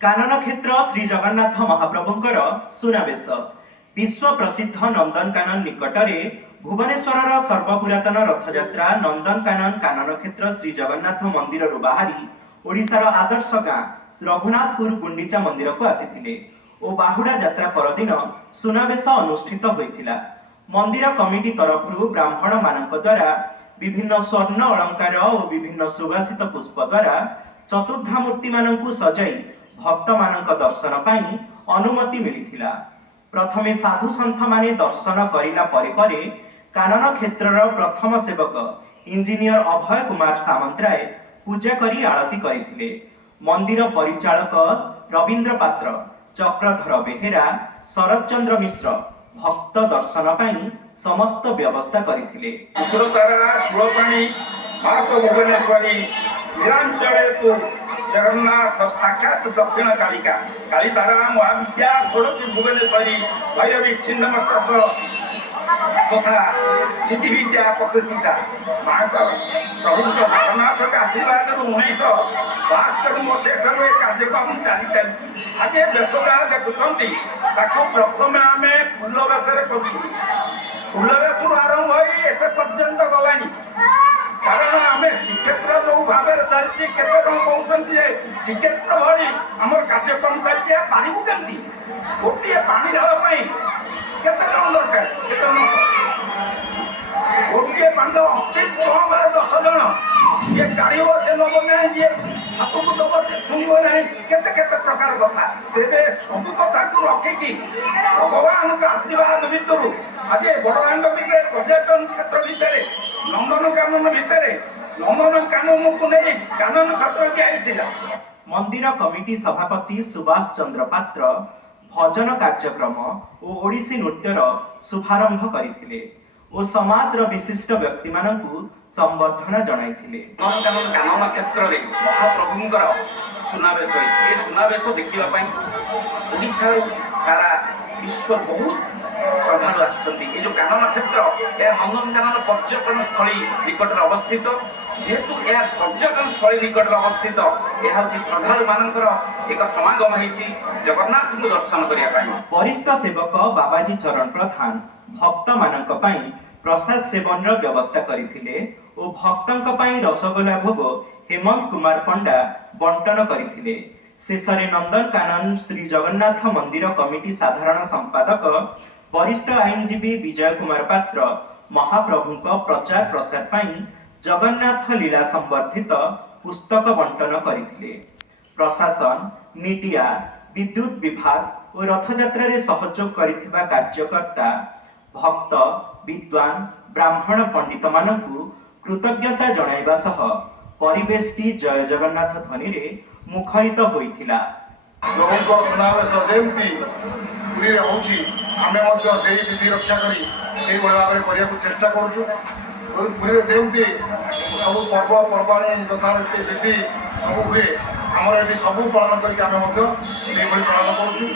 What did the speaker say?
कानन क्षेत्र श्री जगन्नाथ महाप्रभुंकर सुनावेश विश्व प्रसिद्ध नंदनकानन निकटरे भुवनेश्वर सर्वपुरातन रथयात्रा नंदनकानन कानन क्षेत्र श्री जगन्नाथ मंदिर बाहरी ओडिशार आदर्श गाँ रघुनाथपुर गुंडीचा मंदिर को आसीथिले और बाहुड़ा यात्रा परदिन सुनावेश अनुष्ठित होइथिला। मंदिर कमिटी तरफरु ब्राह्मण मानक द्वारा विभिन्न स्वर्ण अलंकार और विभिन्न सुगसित पुष्प द्वारा चतुर्धामूर्ति मानकु सजाई भक्त मानक दर्शन पाई अनुमति मिलिथिला। प्रथमे साधु संत माने दर्शन करिला परे कानन क्षेत्रर प्रथम सेवक इंजीनियर अभय कुमार सामंतराय पूजा करी आरती करिथिले। मंदिर परिचालक रवींद्र पात्र, चक्रधर बेहेरा, शरद चंद्र मिश्र भक्त दर्शन पाई समस्त व्यवस्था करिथिले। जगन्नाथ साक्षात दक्षिण कालिका कालीतारा महाविद्या छोड़ती भुवनेश्वरी भैरवी छिन्नमस्तक तथा सिद्धि विद्या प्रकृतिता माँ प्रभु जगन्नाथ का आशीर्वाद 1972 मसीह कार्यक्रम चली आज व्यस्तता देखुंट प्रथम आम फूल बेसरे कर फूल बेसर आरंभ हो पर्यंत गलानी कारण आम श्रीक्षेत्र जो भाव चलती केते कहते श्रीक्षेत्र भरी आम कार्यक्रम चलती पारू केमती गोटे पानी ढाल केते जन दरकार गोटे पांड अति कम 10 जन ये गाड़ी से नब ना जी हाथ को दब से छुब ना केते प्रकार कथा तेरे सब कथा को रखिकी भगवान का आशीर्वाद भितर आज बड़ांग भितर पर्यटन क्षेत्र भितर नंदनकानन भितर नंदनकानन को नहीं कानन क्षेत्र दिया। मंदिर कमिटी सभापति सुभाष चंद्र पात्र भजन कार्यक्रम और ओडिसी नृत्यर शुभारंभ करथिले और समाज विशिष्ट व्यक्ति मानकु संबर्धना जणाइथिले। नंदनकानन कानन क्षेत्र रे महाप्रभुंकर सुनावेश ये सुनावेश देखिबा पई ओडिसा सारा विश्व बहुत श्रद्धालु आसुच्चंती। ये जो कानन क्षेत्र यह नंदनकानन पर्यटन स्थली निकट अवस्थित जेहेतु यह पर्यटन स्थली निकट अवस्थित यह हूँ श्रद्धालु मानकर एक समागम होती जगन्नाथ को दर्शन करने। वरिष्ठ सेवक बाबाजी चरण प्रधान भक्त मानक पई प्रसाद सेवन व्यवस्था करथिले और भक्तंक पई रसगोला भोग हेमंत कुमार पंडा बंटन करथिले। शेषरे नंदनकानन श्री जगन्नाथ मंदिर कमिटी साधारण संपादक वरिष्ठ आईनजीवी विजय कुमार पात्र महाप्रभुंक प्रचार प्रसार पाई जगन्नाथ लीला संबर्धित पुस्तक बंटन करथिले। प्रशासन मीडिया विद्युत विभाग और रथयात्रा रे सहयोग करिथिबा कार्यकर्ता भक्त विद्वान ब्राह्मण पंडित मानकु कृतज्ञता जणाइबा सह परिवेशटी जय जगन्नाथ ध्वनि रे मुखरित होइथिला। प्रभुंक सुनावेश जेमती पुरी होउची आमे मध्य सेही विधि रक्षा करी सेही भाव में करिया चेष्टा करूछु। पुरी जेमती सब पर्व पर्वाणी यथारीति विधि सब हुए आमर ये सब पालन करके आमे मध्य सेही पालन करूछु।